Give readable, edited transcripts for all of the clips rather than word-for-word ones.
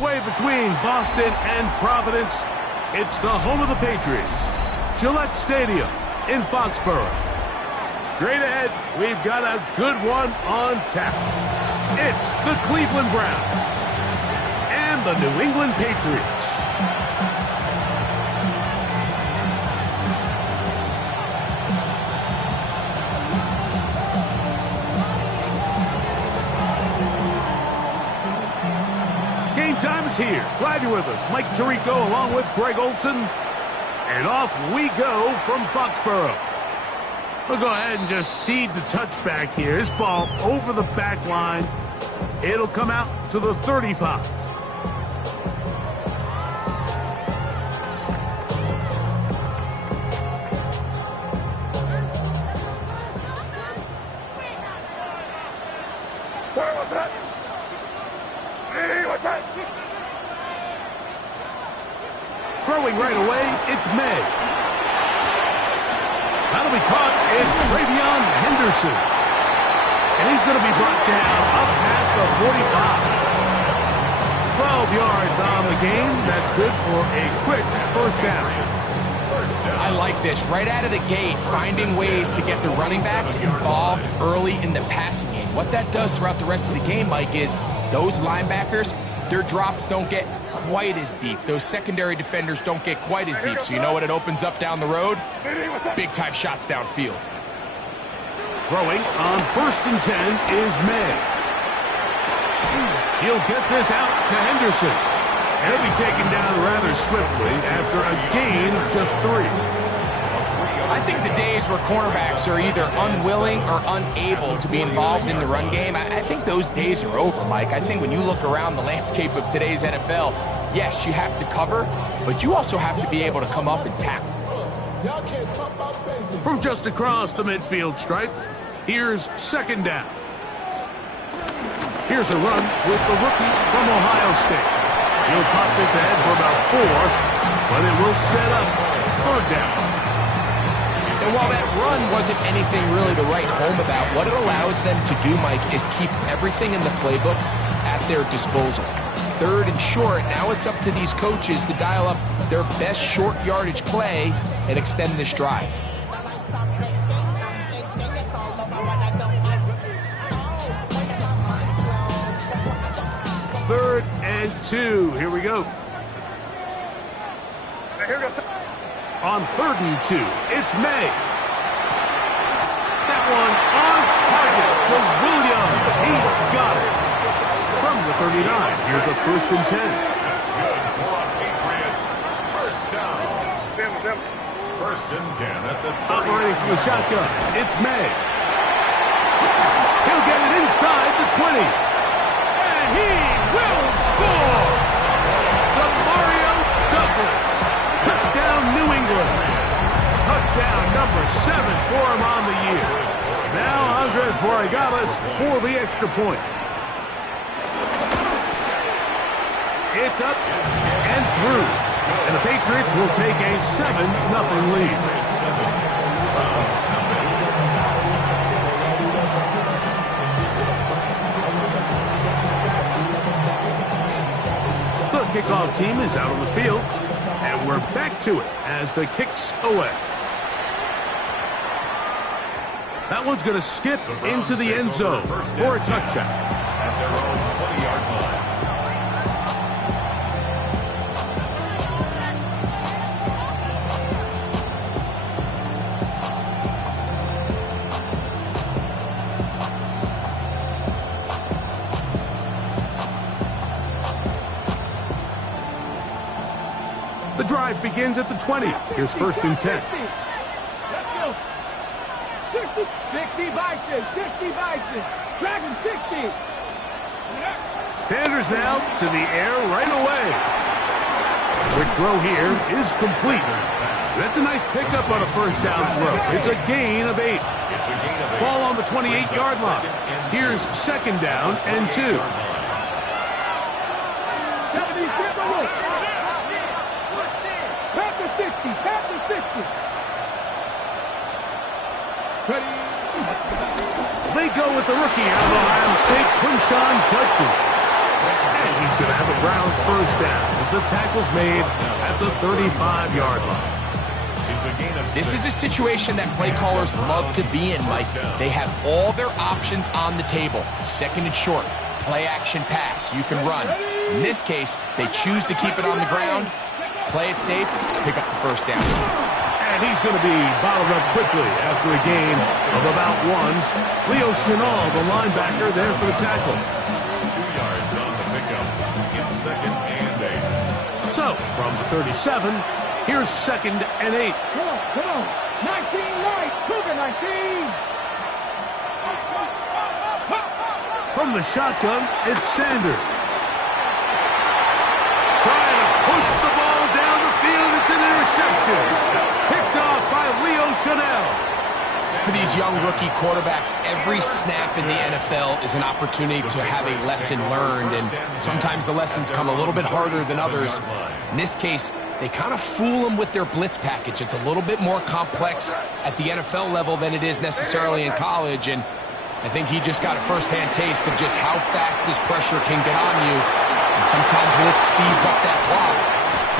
halfway between Boston and Providence, it's the home of the Patriots, Gillette Stadium in Foxborough. Straight ahead, we've got a good one on tap. It's the Cleveland Browns and the New England Patriots. Game time is here. Glad you're with us. Mike Tirico along with Greg Olson. And off we go from Foxborough. We'll go ahead and just seed the touchback here. This ball over the back line. It'll come out to the 35. Where was that? Hey, what's that? Throwing right away, it's May. That'll be caught. It's Travion Henderson. And he's going to be brought down up past the 45. 12 yards on the game. That's good for a quick first down. I like this. Right out of the gate, finding ways to get the running backs involved early in the passing game. What that does throughout the rest of the game, Mike, is those linebackers, their drops don't get quite as deep. Those secondary defenders don't get quite as deep. So you know what it opens up down the road? Big-time shots downfield. Throwing on 1st and 10 is May. He'll get this out to Henderson. And he'll be taken down rather swiftly after a gain of just 3. I think the days where cornerbacks are either unwilling or unable to be involved in the run game, I think those days are over, Mike. I think when you look around the landscape of today's NFL, yes, you have to cover, but you also have to be able to come up and tackle. From just across the midfield stripe, here's 2nd down. Here's a run with the rookie from Ohio State. He'll pop this ahead for about 4, but it will set up 3rd down. And while that run wasn't anything really to write home about, what it allows them to do, Mike, is keep everything in the playbook at their disposal. 3rd and short, now it's up to these coaches to dial up their best short yardage play and extend this drive. 3rd and 2. Here we go. On 3rd and 2, it's May. That one on target to Williams. He's got it. From the 39, here's a 1st and 10. That's good for Patriots. First down. 1st and 10 at the 30. Operating from the shotgun, it's May. He'll get it inside the 20. And he will score. Mario Douglas. Touchdown, New England. Touchdown number 7 for him on the year. Now Andres Borregales for the extra point. It's up and through. And the Patriots will take a 7-0 lead. The kickoff team is out on the field. And we're back to it as the kick's away. That one's going to skip into the end zone for a touchdown. At their own 20-yard line. The drive begins at the 20. Here's 1st and 10. 60 Bison, 60 Bison, Dragon 60. Sanders now to the air right away. Quick throw here is complete. That's a nice pickup on a 1st down throw. It's a gain of 8. Ball on the 28-yard line. Here's 2nd down and 2. Panther 60, Panther 60. They go with the rookie out of Ohio State, Quinshon Judkins. And he's going to have a Browns first down as the tackle's made at the 35-yard line. This is a situation that play callers love to be in, Mike. They have all their options on the table. Second and short, play action pass, you can run. In this case, they choose to keep it on the ground, play it safe, pick up the first down. And he's going to be bottled up quickly after a gain of about 1. Leo Chenal, the linebacker, there for the tackle. 2 yards on the pickup. It's second and 8. So, from the 37, here's second and 8. Come on. 19 right. Cougar 19. From the shotgun, it's Sanders. Trying to push the ball down the field. It's an interception. Picked off by Leo Chenal. For these young rookie quarterbacks, every snap in the NFL is an opportunity to have a lesson learned, and sometimes the lessons come a little bit harder than others. In this case, they kind of fool them with their blitz package. It's a little bit more complex at the NFL level than it is necessarily in college, and I think he just got a first-hand taste of just how fast this pressure can get on you. And sometimes when it speeds up that clock,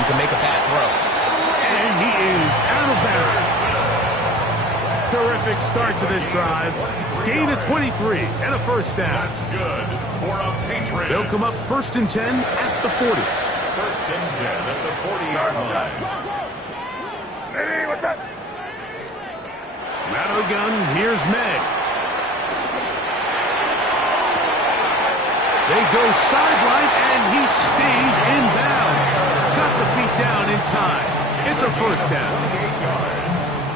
you can make a bad throw. And he is out of bounds. Terrific start to this drive. Gain of 23 and a first down. That's good for a Patriots. They'll come up first and 10 at the 40. First and 10 at the 40-yard line. Hey, what's up? Out of the gun, here's Meg. They go sideline, and he stays in bounds. Got the feet down in time. It's a first down.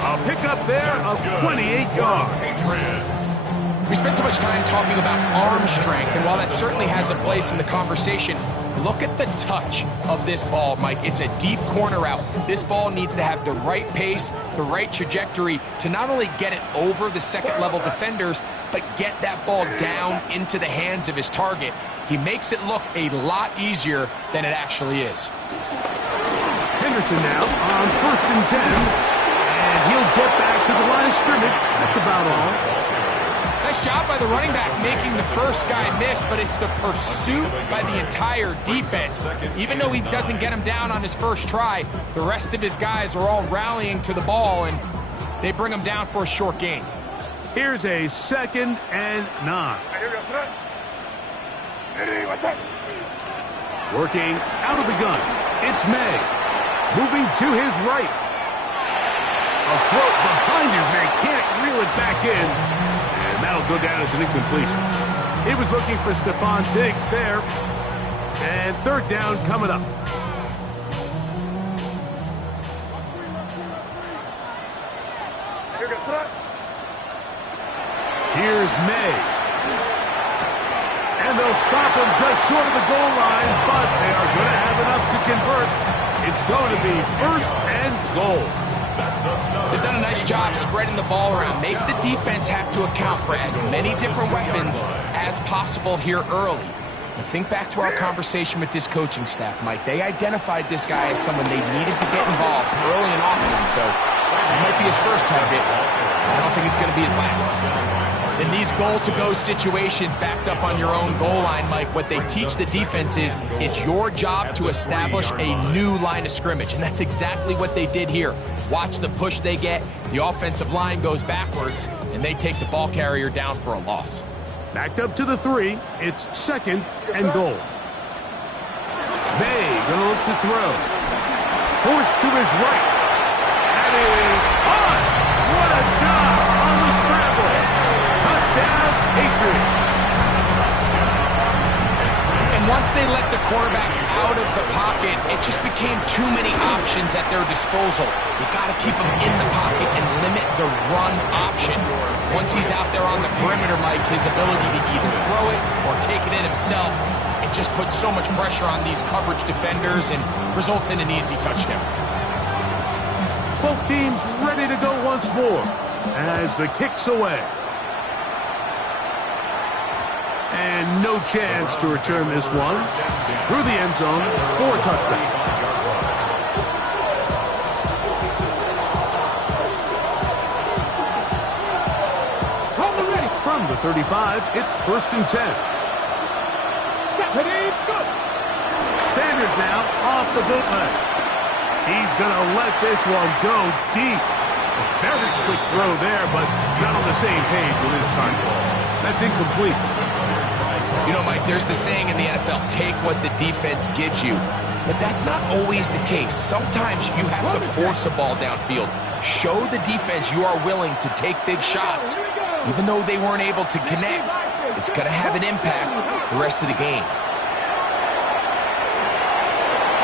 A pickup there of 28 yards. Patriots. We spent so much time talking about arm strength, and while that certainly has a place in the conversation, look at the touch of this ball, Mike. It's a deep corner route. This ball needs to have the right pace, the right trajectory to not only get it over the second-level defenders, but get that ball down into the hands of his target. He makes it look a lot easier than it actually is. Henderson now on first and 10. And he'll get back to the line of scrimmage. That's about all. Nice job by the running back making the first guy miss, but it's the pursuit by the entire defense. Even though he doesn't get him down on his first try, the rest of his guys are all rallying to the ball, and they bring him down for a short gain. Here's a second and 9. Working out of the gun. It's May. Moving to his right. A throat behind his man. Can't reel it back in. And that'll go down as an incompletion. He was looking for Stephon Diggs there. And third down coming up. Here's May. And they'll stop him just short of the goal line, but they are going to have enough to convert. It's going to be first and goal. They've done a nice job spreading the ball around. Make the defense have to account for as many different weapons as possible here early. Now think back to our conversation with this coaching staff, Mike. They identified this guy as someone they needed to get involved early and often, so it might be his first target. I don't think it's going to be his last. In these goal-to-go situations backed up on your own goal line, Mike, what they teach the defense is it's your job to establish a new line of scrimmage, and that's exactly what they did here. Watch the push they get. The offensive line goes backwards, and they take the ball carrier down for a loss. Backed up to the 3. It's second and goal. May going to look to throw. Forced to his right. That is on. What a job on the scramble. Touchdown, Patriots. And once they let the quarterback out of the pocket, it just became too many options at their disposal. You got to keep him in the pocket and limit the run option. Once he's out there on the perimeter, Mike, his ability to either throw it or take it in himself, it just puts so much pressure on these coverage defenders and results in an easy touchdown. Both teams ready to go once more as the kick's away. And no chance to return this one through the end zone for a touchdown. Hold it ready. From the 35, it's first and 10. Ready, go. Sanders now off the bootleg. He's going to let this one go deep. A very quick throw there, but not on the same page with his target. That's incomplete. You know, Mike, there's the saying in the NFL, take what the defense gives you. But that's not always the case. Sometimes you have to force a ball downfield. Show the defense you are willing to take big shots. Even though they weren't able to connect, it's going to have an impact the rest of the game.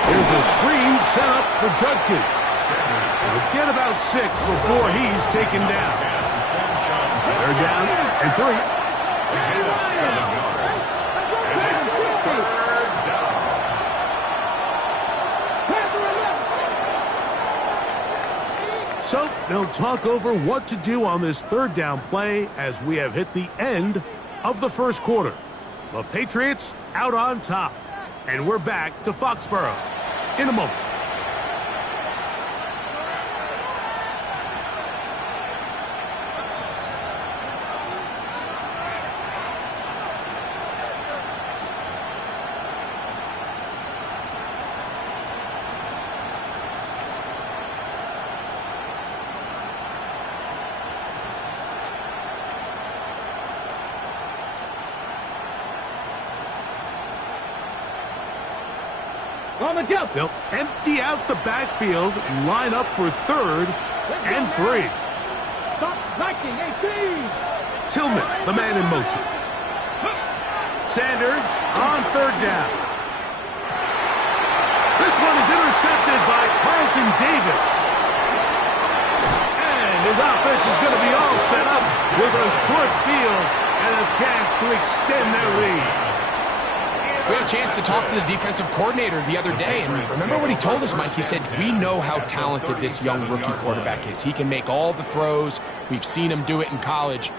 Here's a screen set up for Judkins. He'll get about 6 before he's taken down. They're down and 3. So they'll talk over what to do on this third down play as we have hit the end of the first quarter. The Patriots out on top. And we're back to Foxborough in a moment. On the jump. They'll empty out the backfield and line up for 3rd and 3. Stop, 1918. Tillman, the man in motion. Sanders on 3rd down. This one is intercepted by Carlton Davis. And his offense is going to be all set up with a short field and a chance to extend their lead. We had a chance to talk to the defensive coordinator the other day, and remember what he told us, Mike? He said, we know how talented this young rookie quarterback is. He can make all the throws. We've seen him do it in college.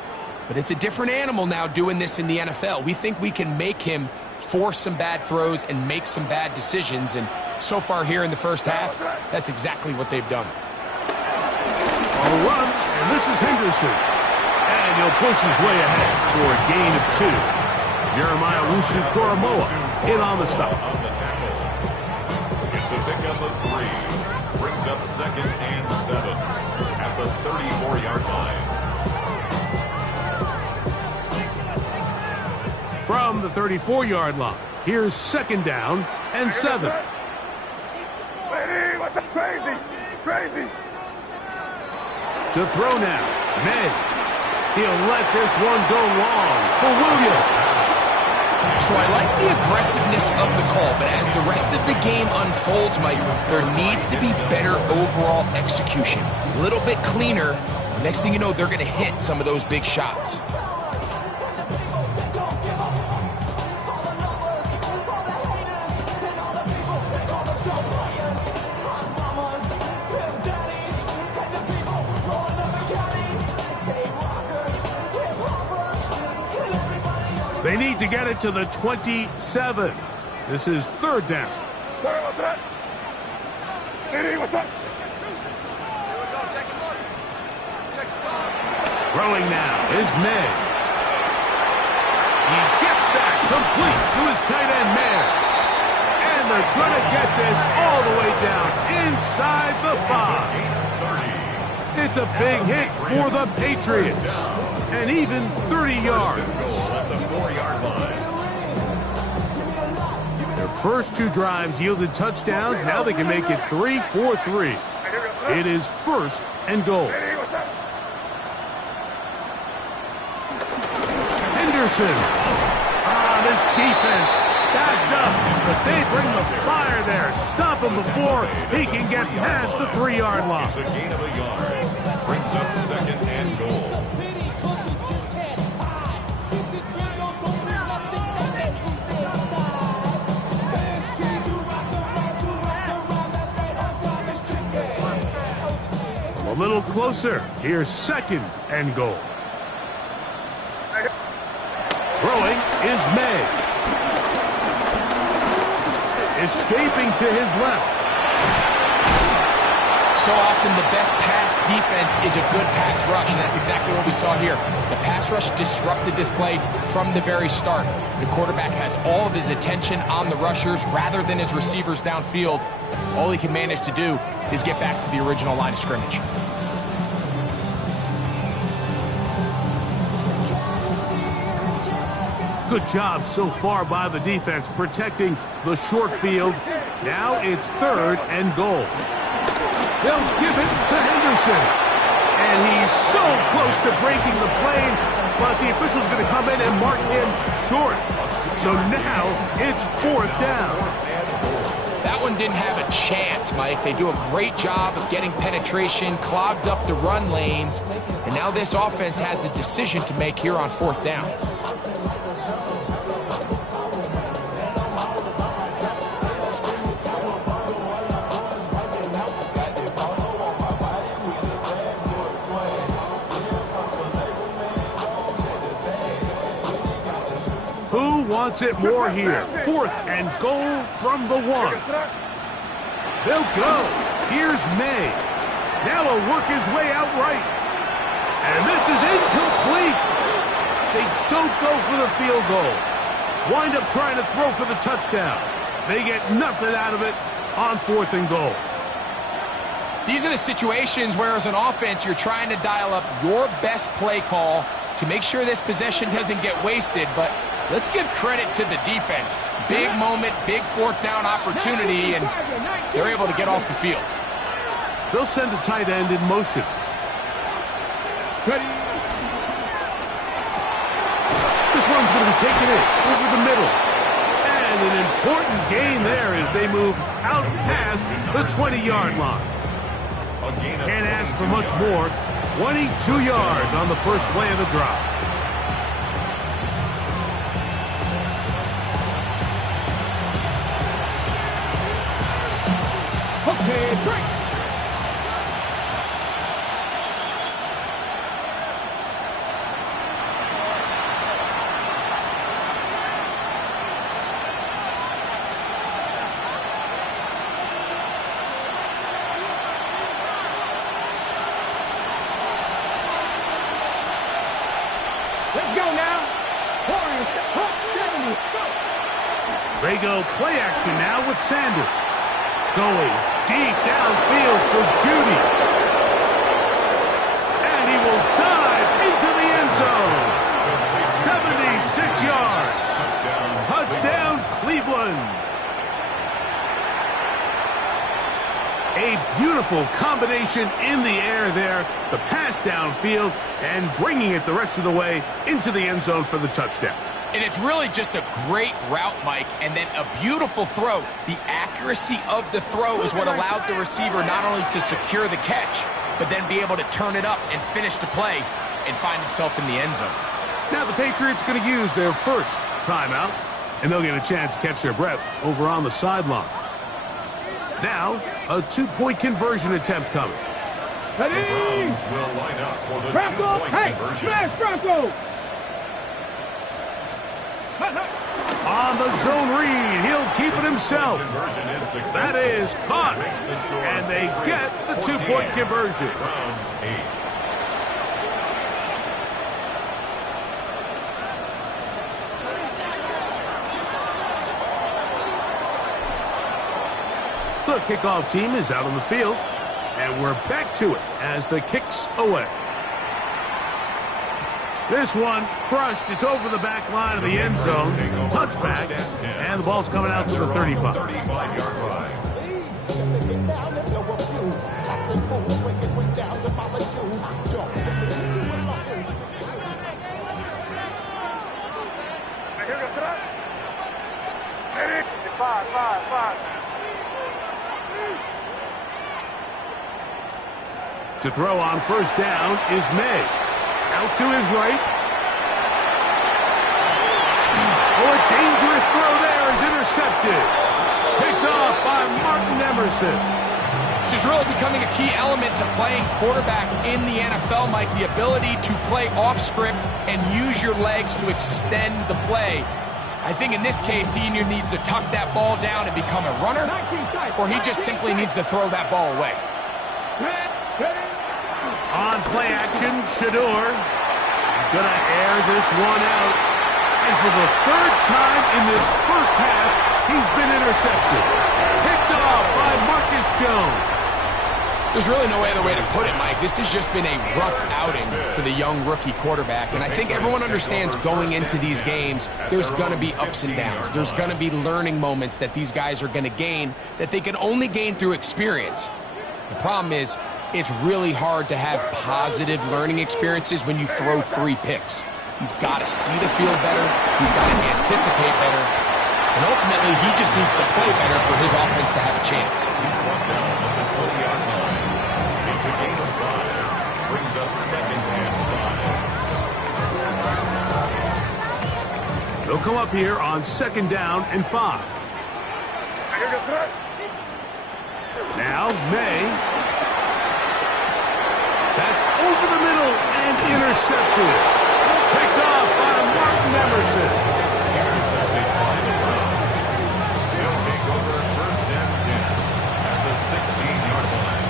But it's a different animal now doing this in the NFL. We think we can make him force some bad throws and make some bad decisions, and so far here in the first half, that's exactly what they've done. On a run, and this is Henderson. And he'll push his way ahead for a gain of 2. Jeremiah Owusu-Koramoah in on the stop. It's a pickup of 3. Brings up 2nd and 7 at the 34-yard line. From the 34-yard line, here's 2nd down and 7. What's up? Crazy. To throw now, May. He'll let this one go long for Williams. So I like the aggressiveness of the call, but as the rest of the game unfolds, Mike, there needs to be better overall execution. A little bit cleaner. Next thing you know, they're going to hit some of those big shots. They need to get it to the 27. This is 3rd down. What's up? Diddy, what's up? Throwing now is May. He gets that complete to his tight end, Mayer. And they're going to get this all the way down inside the 5. It's a big hit for the Patriots. And even 30 yards. Their first 2 drives yielded touchdowns. Now they can make it 3-4-3. It is 1st and goal. Henderson. This defense backed up. But they bring the fire there. Stop him before he can get past the 3-yard line. It's a gain of a yard. Brings up 2nd and goal. A little closer. Here's 2nd and goal. Throwing is May. Escaping to his left. So often the best pass defense is a good pass rush, and that's exactly what we saw here. The pass rush disrupted this play from the very start. The quarterback has all of his attention on the rushers rather than his receivers downfield. All he can manage to do is get back to the original line of scrimmage. Good job so far by the defense protecting the short field. Now it's 3rd and goal. They'll give it to Henderson. And he's so close to breaking the planes, but the official's going to come in and mark him short. So now it's 4th down. That one didn't have a chance, Mike. They do a great job of getting penetration, clogged up the run lanes, and now this offense has a decision to make here on 4th down. Who wants it more here? 4th and goal from the 1. They'll go. Here's May. Now he'll work his way out right. And this is incomplete. They don't go for the field goal. Wind up trying to throw for the touchdown. They get nothing out of it on 4th and goal. These are the situations where, as an offense, you're trying to dial up your best play call to make sure this possession doesn't get wasted, but let's give credit to the defense. Big moment, big 4th down opportunity, and they're able to get off the field. They'll send a tight end in motion. Ready. This one's going to be taken in over the middle. And an important gain there as they move out past the 20-yard line. Can't ask for much more. 22 yards on the first play of the drive. Okay, break. Let's go now. They go play action now with Sanders. Going deep downfield for Judy. And he will dive into the end zone. 76 yards. Touchdown, Cleveland. A beautiful combination in the air there. The pass downfield and bringing it the rest of the way into the end zone for the touchdown. And it's really just a great route, Mike, and then a beautiful throw. The accuracy of the throw is what allowed the receiver not only to secure the catch, but then be able to turn it up and finish the play and find himself in the end zone. Now the Patriots going to use their first timeout, and they'll get a chance to catch their breath over on the sideline. Now, a 2-point conversion attempt coming. The Browns will line up for the Bronco, 2-point hey, conversion. smash Bronco. On the zone read, he'll keep it himself. Conversion is successful. That is caught. Makes the score And they get the 14. 2-point conversion. Browns 8. The kickoff team is out on the field, and we're back to it as the kick's away. This one crushed. It's over the back line of the end zone. Touchback, and the ball's coming out to the 35. 35-yard line. To throw on first down is May. Out to his right. Oh, a dangerous throw there is intercepted. Picked off by Martin Emerson. This is really becoming a key element to playing quarterback in the NFL, Mike. The ability to play off script and use your legs to extend the play. I think in this case, he either needs to tuck that ball down and become a runner, or he just simply needs to throw that ball away. On play action, Shedeur. He's going to air this one out. And for the third time in this first half, he's been intercepted. Picked off by Marcus Jones. There's really no other way to put it, Mike. This has just been a rough outing for the young rookie quarterback. And I think everyone understands going into these games, there's going to be ups and downs. There's going to be learning moments that these guys are going to gain that they can only gain through experience. The problem is, it's really hard to have positive learning experiences when you throw 3 picks. He's got to see the field better. He's got to anticipate better. And ultimately, he just needs to play better for his offense to have a chance. It's a gain of 5. Brings up second and 5. They'll come up here on second down and 5. Now, May. That's over the middle and intercepted. Picked off by Martin Emerson. Intercepted by the Browns. They'll take over first and 10 at the 16-yard line.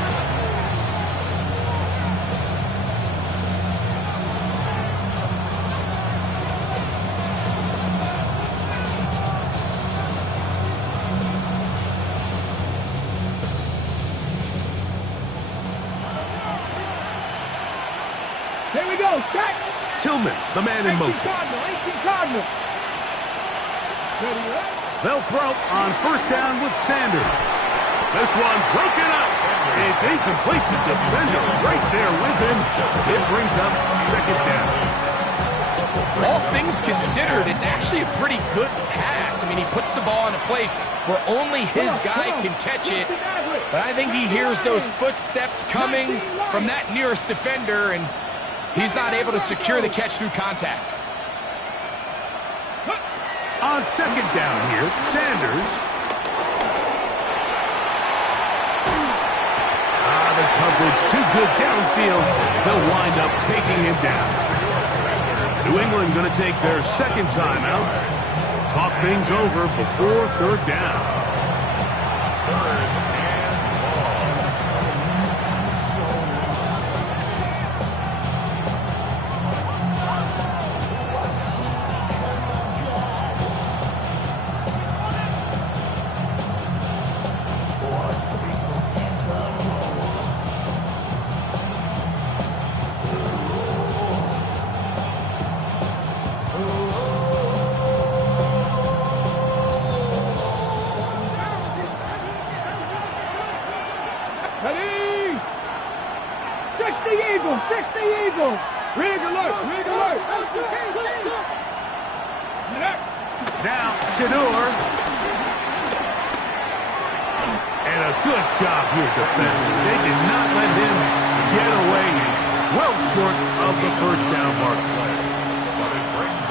Here we go, check. Tillman, the man in motion. Cardinal. Ready, right? They'll throw on first down with Sanders. This one broken up. It's incomplete. The defender right there with him. It brings up second down. All things considered, it's actually a pretty good pass. I mean, he puts the ball in a place where only his guy can catch it. But I think he hears those footsteps coming from that nearest defender, and he's not able to secure the catch through contact. On second down here, Sanders. The coverage too good downfield. They'll wind up taking him down. New England going to take their second timeout. Talk things over before third down. Ready? 60 Eagles, 60 Eagles. Rig alert, rig alert. Now, Shedeur. And a good job here defensively. They did not let him get away. He's well short of the first down mark.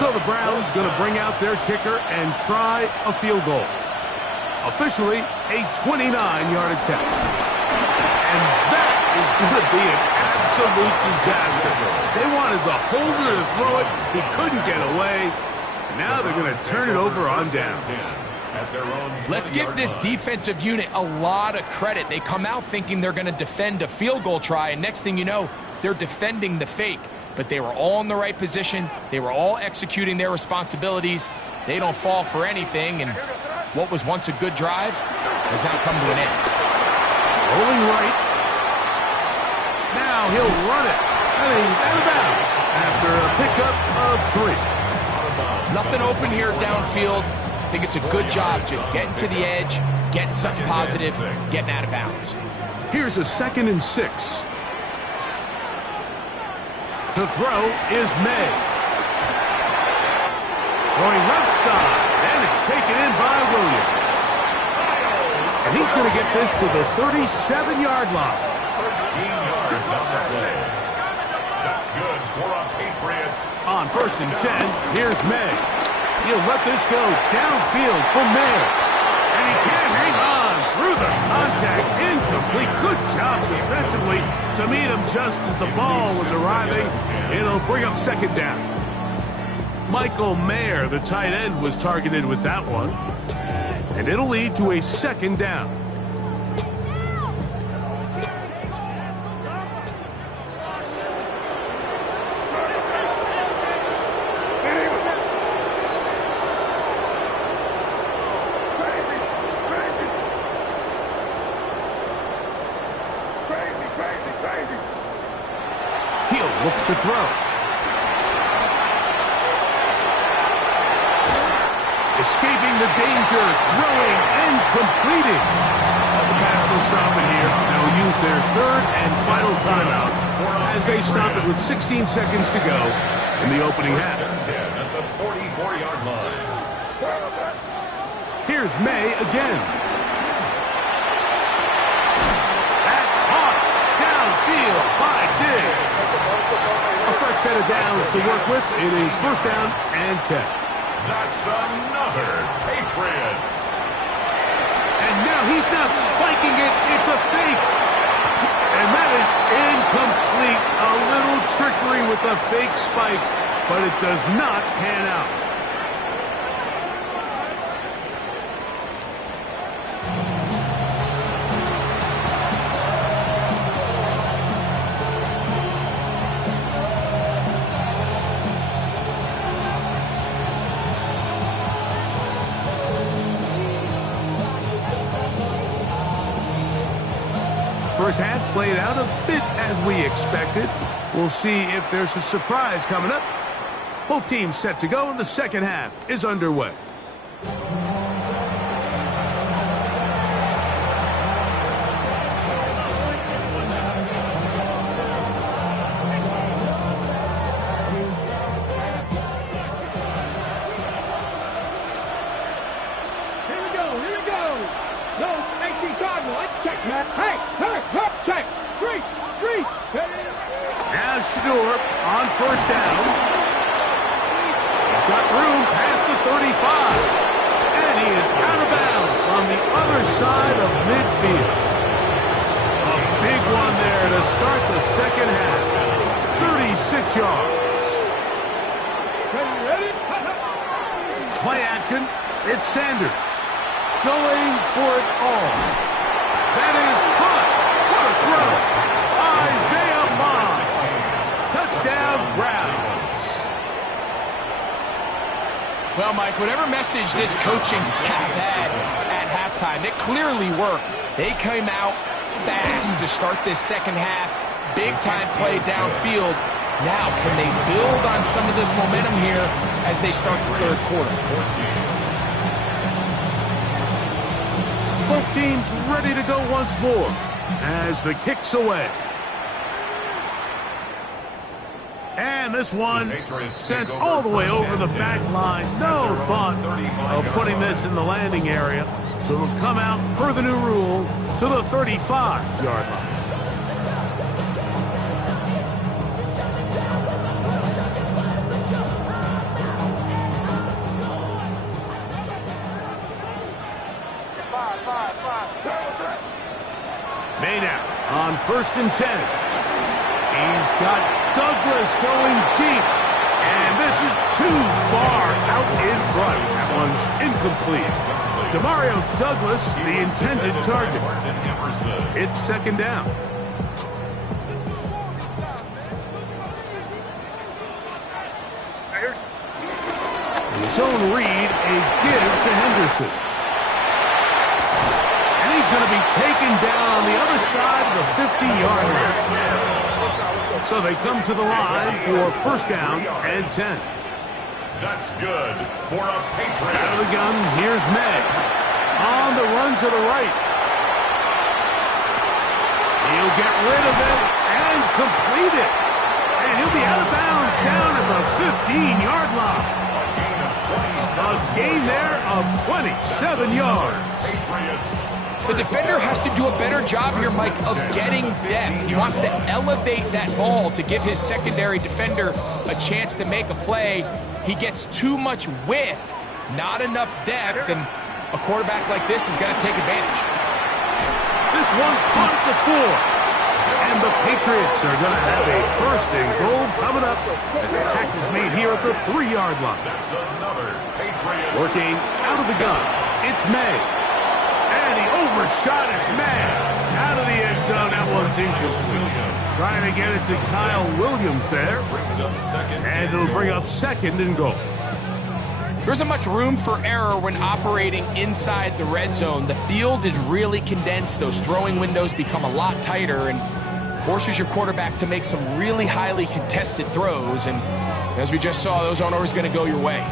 So the Browns going to bring out their kicker and try a field goal. Officially, a 29-yard attempt. And that is going to be an absolute disaster. They wanted the holder to throw it. He couldn't get away. And now they're going to turn it over on downs. Let's give this defensive unit a lot of credit. They come out thinking they're going to defend a field goal try, and next thing you know, they're defending the fake. But they were all in the right position. They were all executing their responsibilities. They don't fall for anything, and what was once a good drive has now come to an end. Rolling right. Now he'll run it. And he's out of bounds after a pickup of 3. Nothing open here downfield. I think it's a good job just getting to the edge, getting something positive, getting out of bounds. Here's a 2nd and 6. To throw is May. Throwing left side, and it's taken in by Williams. And he's going to get this to the 37-yard line. 13 yards on the play. That's good for our Patriots. On 1st and 10, here's May. He'll let this go downfield for May. And he can't hang on through the contact. Incomplete. Good job defensively to meet him just as the ball was arriving. It'll bring up second down. Michael Mayer, the tight end, was targeted with that one. And it'll lead to a second down. to throw. Escaping the danger, throwing and completing. The pass will stop it here. They'll use their third and final timeout as they stop it with 16 seconds to go in the opening half. At the 44-yard line. Here's May again. That's caught downfield by Diggs. A fresh set of downs to work with. It is first down and 10. That's another Patriots. And now he's not spiking it. It's a fake. And that is incomplete. A little trickery with a fake spike, but it does not pan out. First half played out a bit as we expected. We'll see if there's a surprise coming up. Both teams set to go, and the second half is underway. Here we go. No, 18 Cardinal. Let's check, Matt. Hey, check. Three. Now Shador on first down. He's got room past the 35. And he is out of bounds on the other side of midfield. A big one there to start the second half. 36 yards. Ready? Play action. It's Sanders. Going for it all. That is caught. What a throw. Isaiah Bond. Touchdown, Browns. Well, Mike, whatever message this coaching staff had at halftime, it clearly worked. They came out fast to start this second half. Big-time play downfield. Now, can they build on some of this momentum here as they start the third quarter? Both teams ready to go once more as the kick's away. And this one sent all the way over the back line. No thought of putting this in the landing area. So it'll come out per the new rule to the 35-yard line. Maynard on first and 10. He's got Douglas going deep. And this is too far out in front. That one's incomplete. Demario Douglas, the intended target. It's second down. Zone read, a give to Henderson. He's going to be taken down on the other side of the 50-yard line. So they come to the line for first down and 10. That's good for a Patriot. Out of the gun, here's May. On the run to the right. He'll get rid of it and complete it. And he'll be out of bounds down at the 15-yard line. A gain there of 27 yards. Patriots. The defender has to do a better job here, Mike, of getting depth. He wants to elevate that ball to give his secondary defender a chance to make a play. He gets too much width, not enough depth, and a quarterback like this is going to take advantage. This one caught at the 4. And the Patriots are going to have a first and goal coming up as the tackle's made here at the 3-yard line. That's another Patriots. Working out of the gun, it's May. And he overshot his man out of the end zone. That one's incomplete. Trying to get it to Kyle Williams there. And it'll bring up second and goal. There isn't much room for error when operating inside the red zone. The field is really condensed. Those throwing windows become a lot tighter, and forces your quarterback to make some really highly contested throws, and as we just saw, those aren't always going to go your way.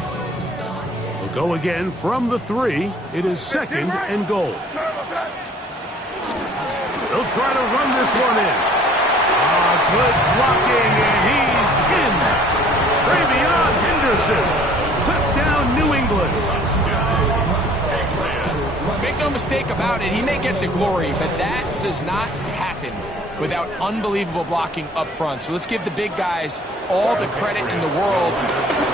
We'll go again from the 3. It is 2nd and goal. They'll try to run this one in. Good blocking, and he's in. Travion Henderson. Touchdown, New England. Make no mistake about it, he may get the glory, but that does not happen without unbelievable blocking up front. So let's give the big guys all the credit in the world.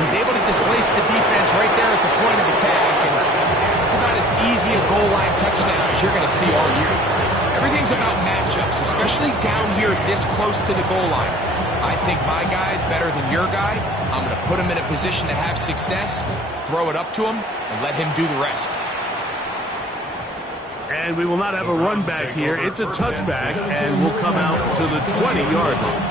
He's able to displace the defense right there at the point of attack, and it's about as easy a goal line touchdown as you're going to see all year. Everything's about matchups, especially down here this close to the goal line. I think my guy's better than your guy. I'm going to put him in a position to have success, throw it up to him, and let him do the rest. And we will not have a run back here. It's a touchback, and we'll come out to the 20-yard line.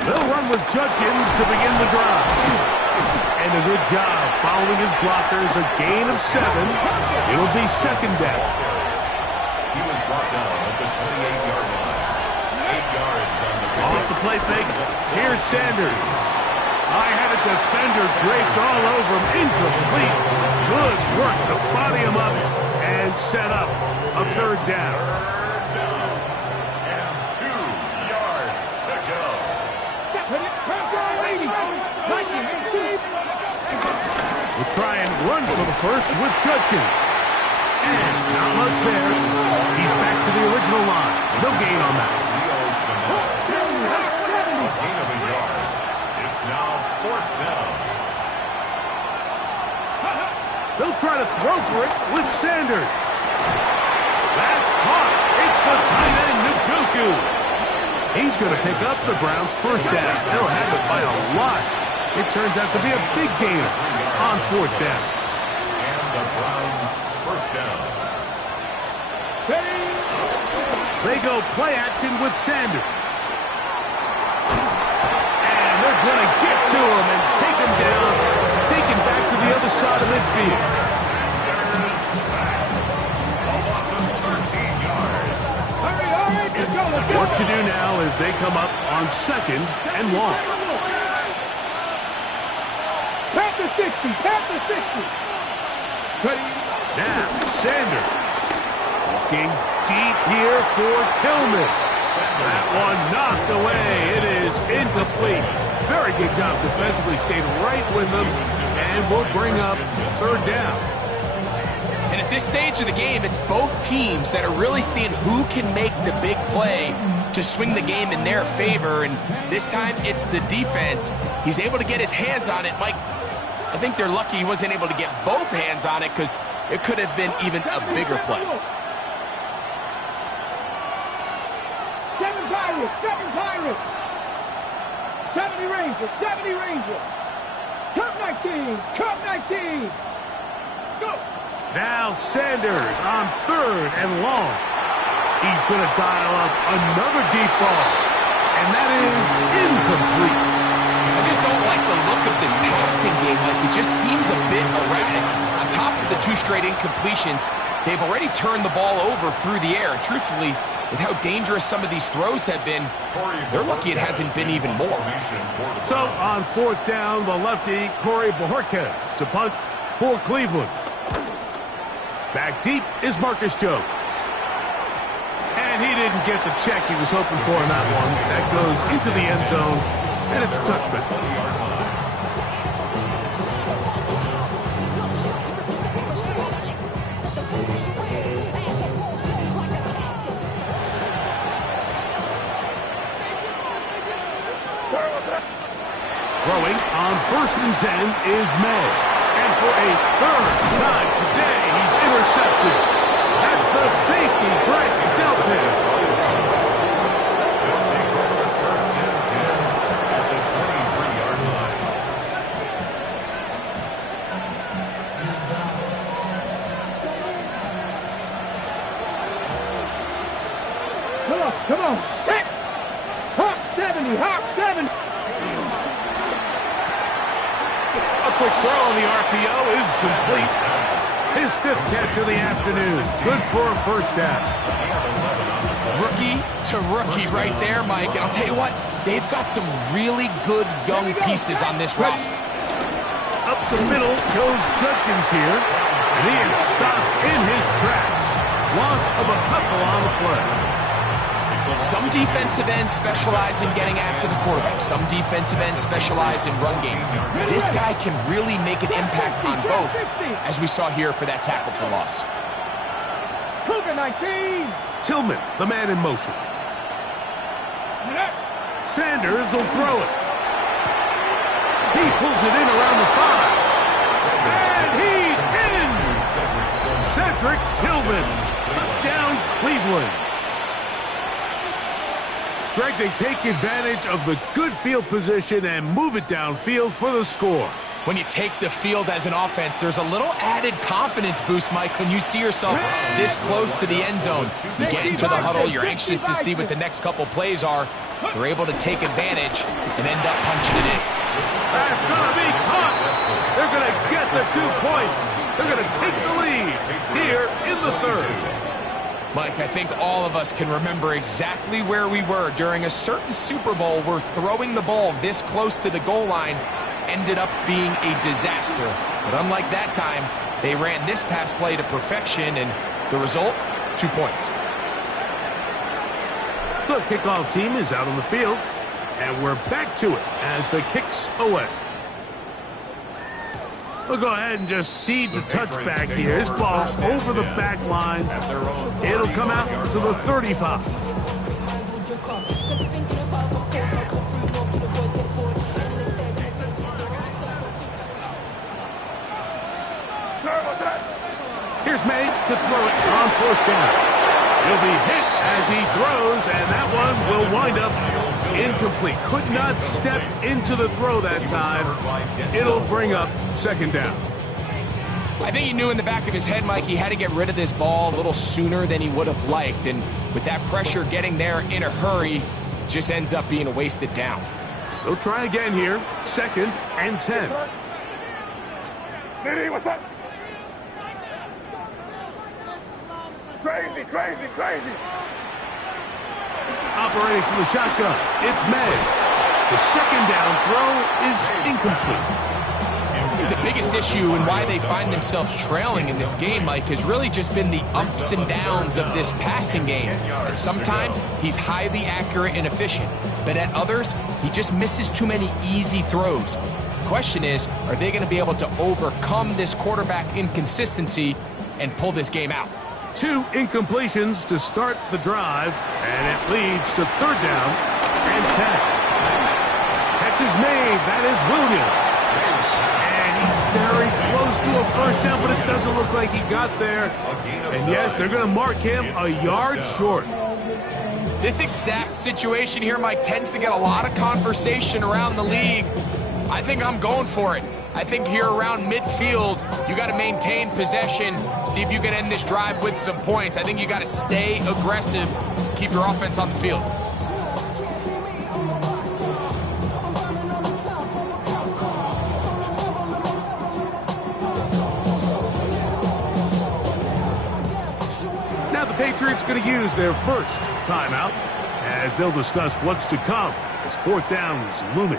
They'll run with Judkins to begin the drive. And a good job following his blockers, a gain of 7. It'll be 2nd down. He was brought down at the 28-yard line. 8 yards on the play. Off the play fake. Here's Sanders. I had a defender draped all over him. Incomplete. Good work to body him up and set up a 3rd down. And 2 yards to go. We'll try and run for the first with Judkins. And not much there. He's back to the original line. No gain on that. A gain of a yard. It's now 4th down. They'll try to throw for it with Sanders. That's caught. It's the tight end, Njoku. He's going to pick up the Browns' 1st down. They'll have it by a lot. It turns out to be a big gainer on 4th down. And the Browns' 1st down. They go play action with Sanders. And they're going to get to him and take him down, take him back to the other side of midfield. A loss of 13 yards. Work to do now as they come up on 2nd and long. Pat the 60, pat the 60. Now, Sanders looking deep here for Tillman. That one knocked away. It is incomplete. Very good job defensively. Stayed right with them, and will bring up 3rd down. And at this stage of the game, it's both teams that are really seeing who can make the big play to swing the game in their favor, and this time it's the defense. He's able to get his hands on it. Mike, I think they're lucky he wasn't able to get both hands on it because it could have been even a bigger play. 7 Pirates, 7 Pirates. 70 Rangers, 70 Rangers. Cup 19, Cup 19. Let's go. Now Sanders on 3rd and long. He's going to dial up another deep ball, and that is incomplete. I just don't like the look of this passing game. Like, it just seems a bit erratic. On top of the 2 straight incompletions, they've already turned the ball over through the air. Truthfully, with how dangerous some of these throws have been, they're lucky it hasn't been even more. So on 4th down, the lefty, Corey Bojorquez to punt for Cleveland. Back deep is Marcus Jones. And he didn't get the check he was hoping for in that one. That goes into the end zone, and it's a touchback. Throwing on 1st and 10 is May. And for a 3rd time today, he's intercepted. That's the safety, Greg Delpit. They'll take over 1st and 10 at the 23-yard line. quick throw on the RPO is complete. His 5th catch of the afternoon. Good for a first down. Rookie to rookie right there, Mike. And I'll tell you what, they've got some really good young pieces on this roster. Up the middle goes Judkins here. And he is stopped in his tracks. Loss of a couple on the play. Some defensive ends specialize in getting after the quarterback. Some defensive ends specialize in run game. This guy can really make an impact on both, as we saw here for that tackle for loss. Cougar 19. Tillman, the man in motion. Sanders will throw it. He pulls it in around the 5. And he's in! Cedric Tillman. Touchdown, Cleveland. Greg, they take advantage of the good field position and move it downfield for the score. When you take the field as an offense, there's a little added confidence boost, Mike, when you see yourself this close to the end zone. You get into the huddle, you're anxious to see what the next couple plays are. They're able to take advantage and end up punching it in. That's going to be caught. They're going to get the 2 points. They're going to take the lead here in the 3rd. Mike, I think all of us can remember exactly where we were during a certain Super Bowl where throwing the ball this close to the goal line ended up being a disaster. But unlike that time, they ran this pass play to perfection, and the result, 2 points. The kickoff team is out on the field, and we're back to it as the kick's away. We'll go ahead and just cede the touchback here. This ball over the back line. It'll come out to the 35. Here's May to throw it on 4th down. He'll be hit as he throws, and that one will wind up incomplete. Could not step into the throw that time. It'll bring up 2nd down. I think he knew in the back of his head, Mike, he had to get rid of this ball a little sooner than he would have liked. And with that pressure getting there in a hurry, just ends up being a wasted down. They'll try again here. 2nd and 10. Nitty, what's up? Crazy, crazy, crazy. Operating from the shotgun, it's May. The 2nd down throw is incomplete. I think the biggest issue and why they find themselves trailing in this game, Mike, has really just been the ups and downs of this passing game. And sometimes he's highly accurate and efficient, but at others, he just misses too many easy throws. The question is, are they going to be able to overcome this quarterback inconsistency and pull this game out? 2 incompletions to start the drive, and it leads to 3rd down and 10. Catch is made. That is Williams. And he's very close to a 1st down, but it doesn't look like he got there. And yes, they're going to mark him a yard short. This exact situation here, Mike, tends to get a lot of conversation around the league. I think I'm going for it. I think here around midfield, you got to maintain possession, see if you can end this drive with some points. I think you got to stay aggressive, keep your offense on the field. Now the Patriots going to use their first timeout as they'll discuss what's to come as 4th down is looming.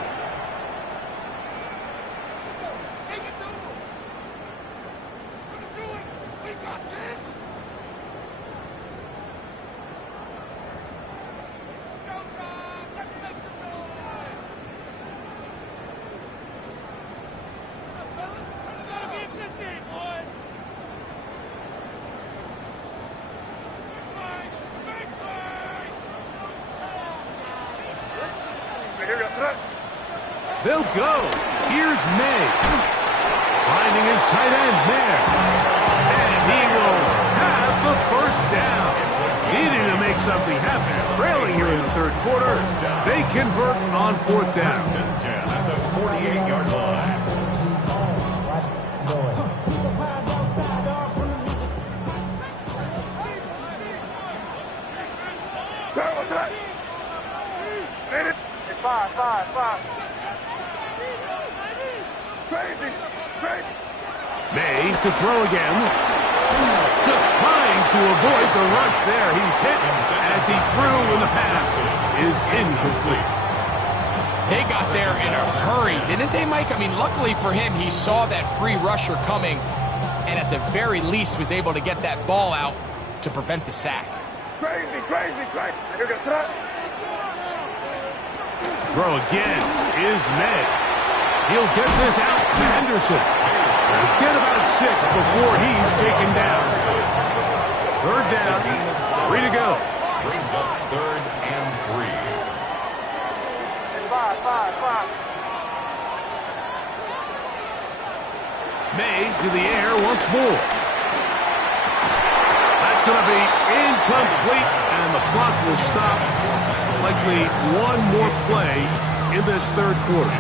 They'll go. Here's May. Finding his tight end, Mayer. And he will have the 1st down. Needing to make something happen. Trailing here in the 3rd quarter. They convert on 4th down. At the 48-yard line. What's that? Five. Crazy. Crazy. May to throw again. Just trying to avoid the rush there. He's hit as he threw when the pass is incomplete. They got there in a hurry, didn't they, Mike? I mean, luckily for him, he saw that free rusher coming and at the very least was able to get that ball out to prevent the sack. Crazy, crazy, crazy. You're going to set. Throw again is May. He'll get this out to Henderson. Get about 6 before he's taken down. Third down, 3 to go. Brings up 3rd and 3. Five. May to the air once more. That's going to be incomplete, and the clock will stop. Likely one more play in this third quarter.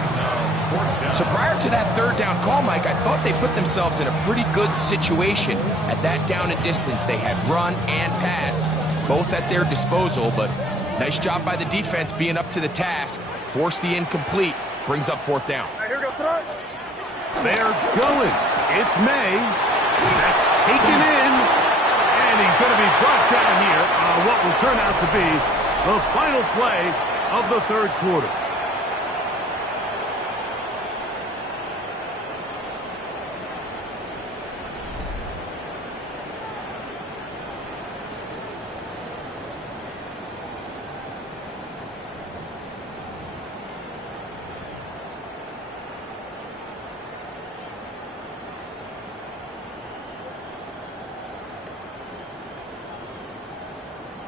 So prior to that third down call, Mike, I thought they put themselves in a pretty good situation at that down and distance. They had run and pass, both at their disposal, but nice job by the defense being up to the task. Force the incomplete, brings up 4th down. Here goes Sarge. They're going. It's May. That's taken in. And he's going to be brought down here on what will turn out to be the final play of the third quarter.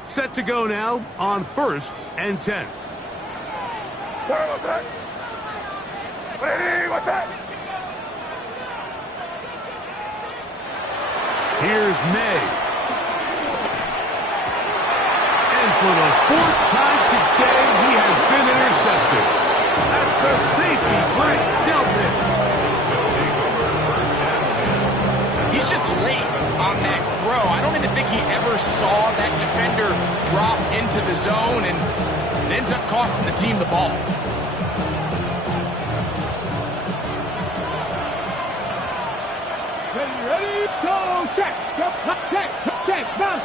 Set to go now on 1st and 10. What's that? Ready, what's that? Here's May. And for the 4th time today, he has been intercepted. That's the safety flag dealt with. They'll take over 1st and 10. He's just late on that throw. I don't even think he ever saw that defender drop into the zone, and it ends up costing the team the ball. Ready, go, check, bounce check, pass,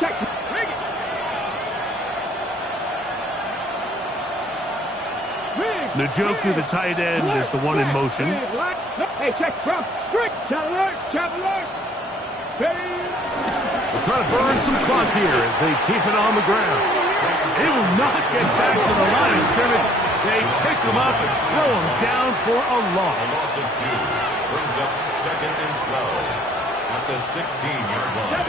check, bring it. Njoku, the tight end, is the one in motion. Hey, check, from, break, Chevrolet. They'll try to burn some clock here as they keep it on the ground. They will not get back to the line of scrimmage. They pick them up and throw them down for a loss. A loss of 2. Brings up 2nd and 12 at the 16-yard line.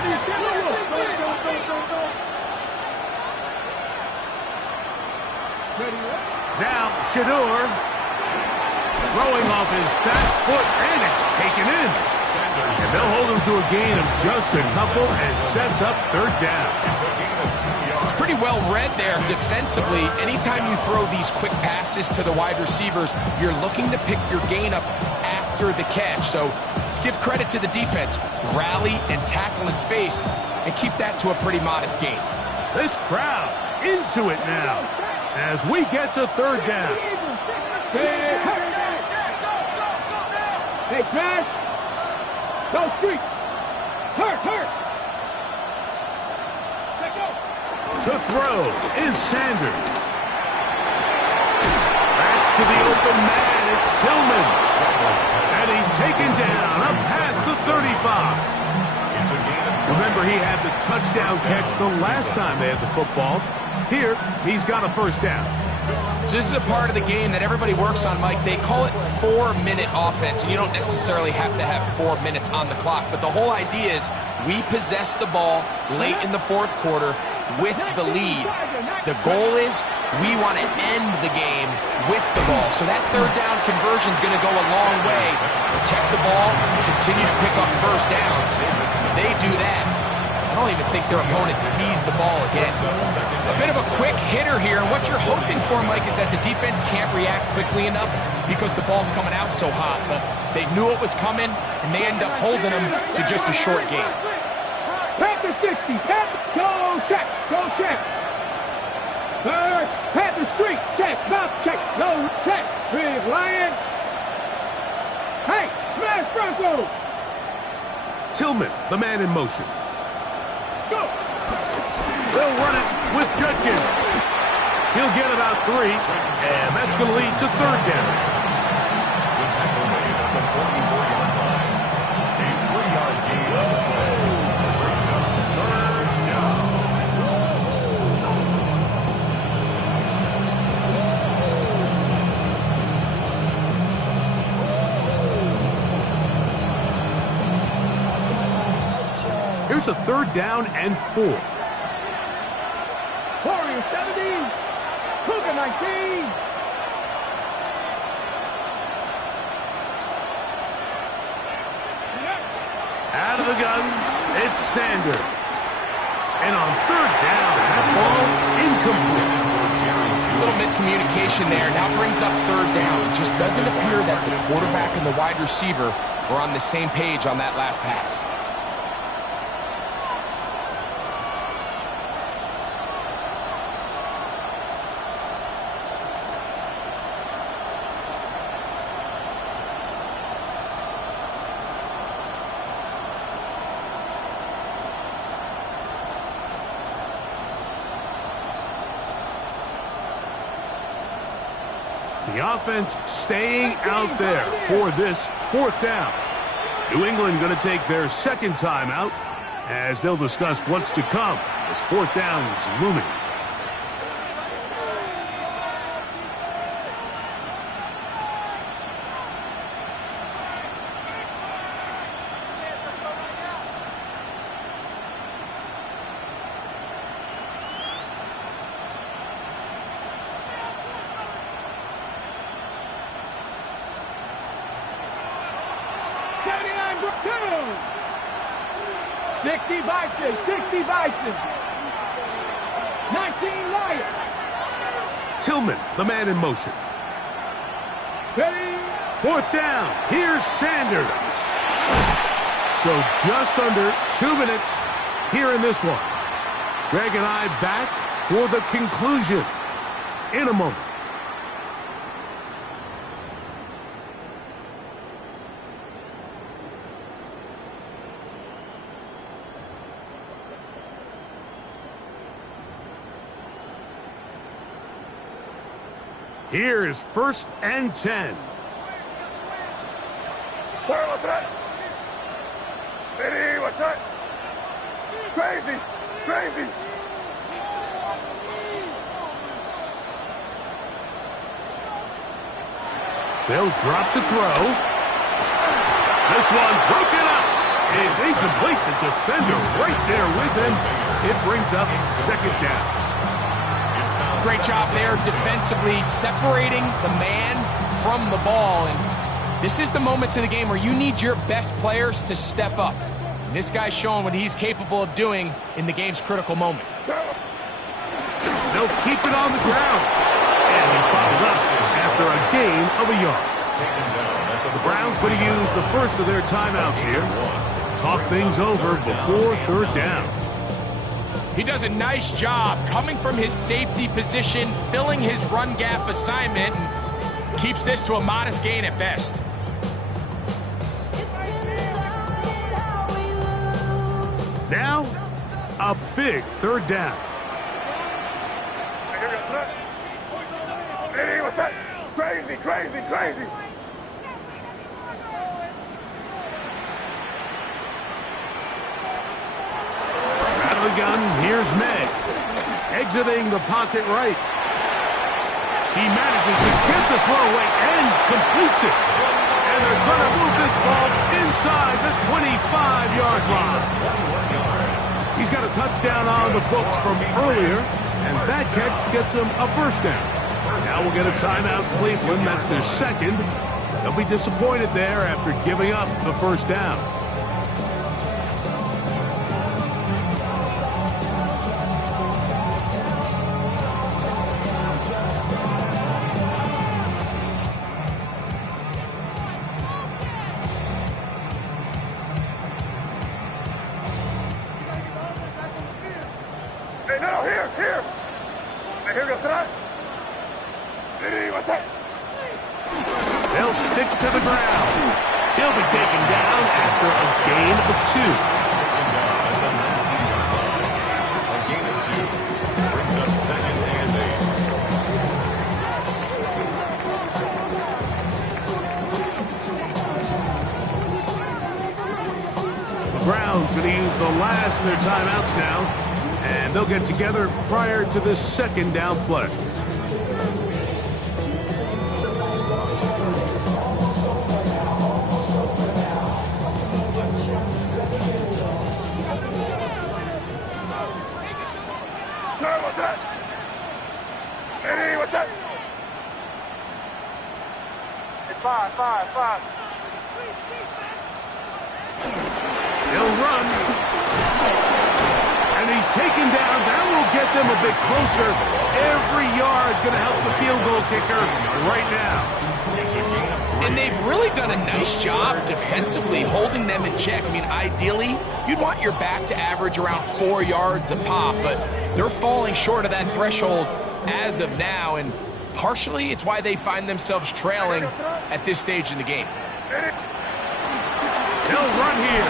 Now, Shedeur throwing off his back foot, and it's taken in. And they'll hold him to a gain of just a couple and sets up 3rd down. It's pretty well read there defensively. Anytime you throw these quick passes to the wide receivers, you're looking to pick your gain up after the catch. So let's give credit to the defense. Rally and tackle in space and keep that to a pretty modest gain. This crowd into it now as we get to 3rd down. Hey, Josh. Go street. Hurt. Let go. To throw is Sanders. That's to the open man. It's Tillman. And he's taken down up past the 35. Remember, he had the touchdown catch the last time they had the football. Here, he's got a 1st down. So this is a part of the game that everybody works on, Mike. They call it 4-minute offense, and you don't necessarily have to have 4 minutes on the clock. But the whole idea is we possess the ball late in the 4th quarter with the lead. The goal is we want to end the game with the ball. So that 3rd down conversion is going to go a long way. Protect the ball, continue to pick up 1st downs. If they do that, I don't even think their opponent sees the ball again. A bit of a quick hitter here. And what you're hoping for, Mike, is that the defense can't react quickly enough because the ball's coming out so hot. But they knew it was coming, and they end up holding them to just a short game. Panther 60. Go check. Third. Panther street. Check. Bounce check. No check. Big Lion. Where's Bronco? Tillman, the man in motion. Go! They'll run it with Judkins. He'll get about 3, and that's going to lead to third down. Good tackle made at the 44-yard line. A 3-yard gain on the play. Brings up third down. Here's a third down and 4. Warrior 70. Cougar 19. Out of the gun, it's Sanders. And on third down, that ball incomplete. A little miscommunication there. Now brings up third down. It just doesn't appear that the quarterback and the wide receiver were on the same page on that last pass. The offense staying out there for this fourth down. New England going to take their second timeout as they'll discuss what's to come as fourth down is looming. Bison, 60 Bison. 19 Lions. Tillman, the man in motion. Ready. Fourth down. Here's Sanders. So just under 2 minutes here in this one. Greg and I back for the conclusion in a moment. Here is 1st and 10. What's that? City, what's that? Crazy, crazy. They'll drop to throw. This one broken up. It's incomplete. The defender right there with him. It brings up second down. Great job there defensively, separating the man from the ball. And this is the moments in the game where you need your best players to step up. And this guy's showing what he's capable of doing in the game's critical moment. They'll keep it on the ground. And he's bobbled up after a gain of a yard. The Browns going to use the first of their timeouts here. Talk things over before third down. He does a nice job coming from his safety position, filling his run gap assignment, and keeps this to a modest gain at best. Now, a big third down. Hey, what's that? Crazy, crazy, crazy. Gun. Here's Meg. Exiting the pocket right. He manages to get the throw away and completes it. And they're going to move this ball inside the 25-yard line. He's got a touchdown on the books from earlier, and that catch gets him a first down. Now we'll get a timeout, Cleveland. That's their second. They'll be disappointed there after giving up the first down. They'll stick to the ground. He'll be taken down after a gain of 2. Second down at the 19-yard line. A gain of 2 brings up 2nd and 8. The Browns going to use the last of their timeouts now, and they'll get together prior to the 2nd down play. What's that? Eddie, what's that? It's 5. He'll run. And he's taken down. That will get them a bit closer. Every yard going to help the field goal kicker right now. And they've really done a nice job defensively holding them in check. I mean, ideally, you'd want your back to average around 4 yards a pop, but they're falling short of that threshold as of now, and partially it's why they find themselves trailing at this stage in the game. He'll run here.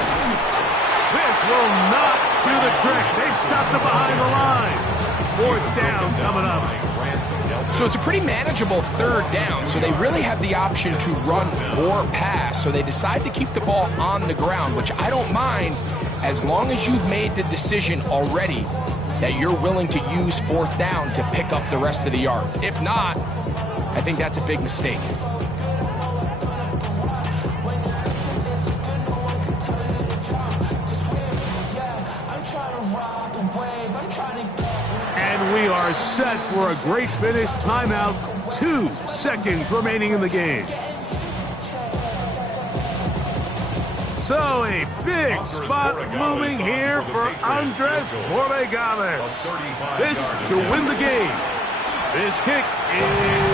This will not do the trick. They've stopped him behind the line. 4th down coming up. So it's a pretty manageable 3rd down, so they really have the option to run or pass, so they decide to keep the ball on the ground, which I don't mind as long as you've made the decision already that you're willing to use 4th down to pick up the rest of the yards. If not, I think that's a big mistake. And we are set for a great finish. Timeout. 2 seconds remaining in the game. So a big spot looming here for Andres Borregales. This to win the game. This kick is